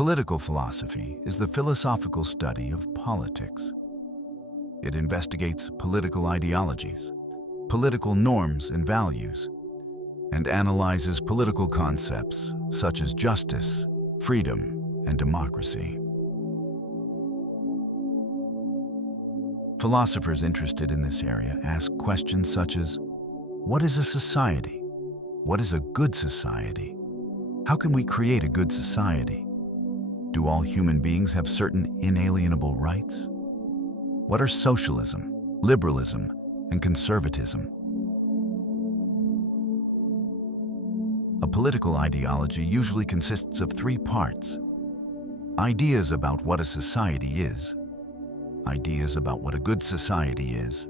Political philosophy is the philosophical study of politics. It investigates political ideologies, political norms and values, and analyzes political concepts such as justice, freedom, and democracy. Philosophers interested in this area ask questions such as, what is a society? What is a good society? How can we create a good society? Do all human beings have certain inalienable rights? What are socialism, liberalism, and conservatism? A political ideology usually consists of three parts: ideas about what a society is, ideas about what a good society is,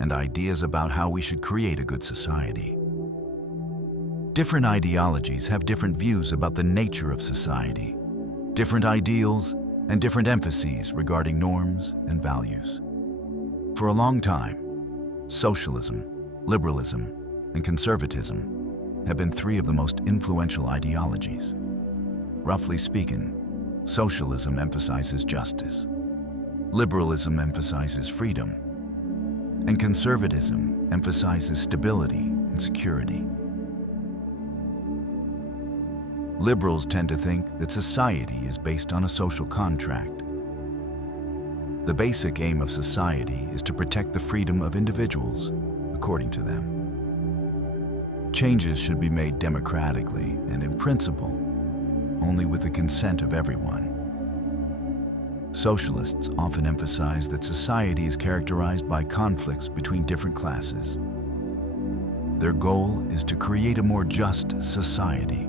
and ideas about how we should create a good society. Different ideologies have different views about the nature of society, different ideals, and different emphases regarding norms and values. For a long time, socialism, liberalism, and conservatism have been three of the most influential ideologies. Roughly speaking, socialism emphasizes justice, liberalism emphasizes freedom, and conservatism emphasizes stability and security. Liberals tend to think that society is based on a social contract. The basic aim of society is to protect the freedom of individuals, according to them. Changes should be made democratically and in principle, only with the consent of everyone. Socialists often emphasize that society is characterized by conflicts between different classes. Their goal is to create a more just society.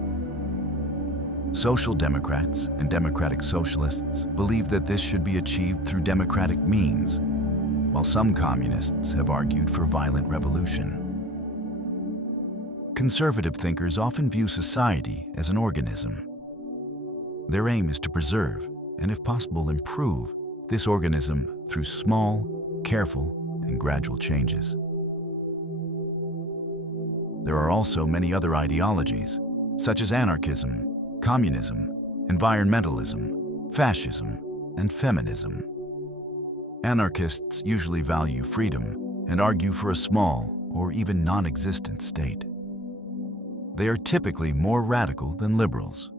Social democrats and democratic socialists believe that this should be achieved through democratic means, while some communists have argued for violent revolution. Conservative thinkers often view society as an organism. Their aim is to preserve, and if possible improve, this organism through small, careful, and gradual changes. There are also many other ideologies, such as anarchism, communism, environmentalism, fascism, and feminism. Anarchists usually value freedom and argue for a small or even non-existent state. They are typically more radical than liberals.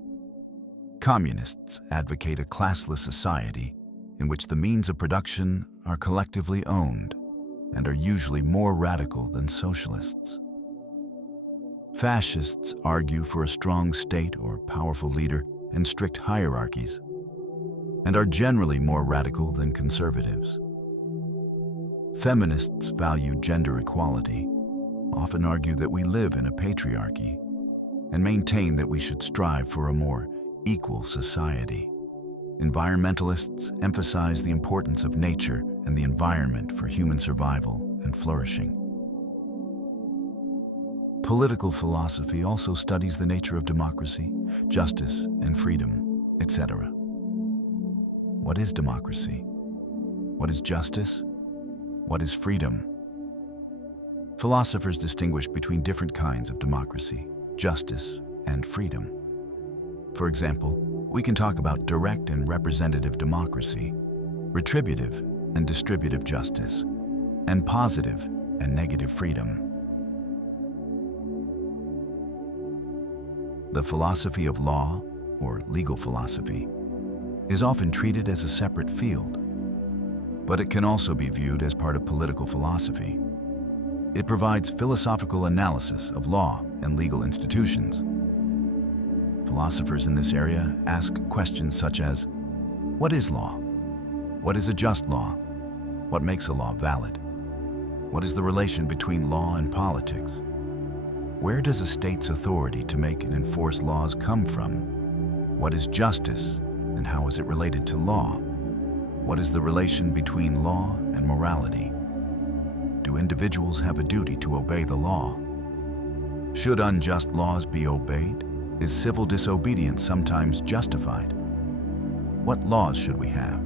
Communists advocate a classless society in which the means of production are collectively owned and are usually more radical than socialists. Fascists argue for a strong state or powerful leader and strict hierarchies, and are generally more radical than conservatives. Feminists value gender equality, often argue that we live in a patriarchy, and maintain that we should strive for a more equal society. Environmentalists emphasize the importance of nature and the environment for human survival and flourishing. Political philosophy also studies the nature of democracy, justice, and freedom, etc. What is democracy? What is justice? What is freedom? Philosophers distinguish between different kinds of democracy, justice, and freedom. For example, we can talk about direct and representative democracy, retributive and distributive justice, and positive and negative freedom. The philosophy of law, or legal philosophy, is often treated as a separate field, but it can also be viewed as part of political philosophy. It provides philosophical analysis of law and legal institutions. Philosophers in this area ask questions such as, what is law? What is a just law? What makes a law valid? What is the relation between law and politics? Where does a state's authority to make and enforce laws come from? What is justice, and how is it related to law? What is the relation between law and morality? Do individuals have a duty to obey the law? Should unjust laws be obeyed? Is civil disobedience sometimes justified? What laws should we have?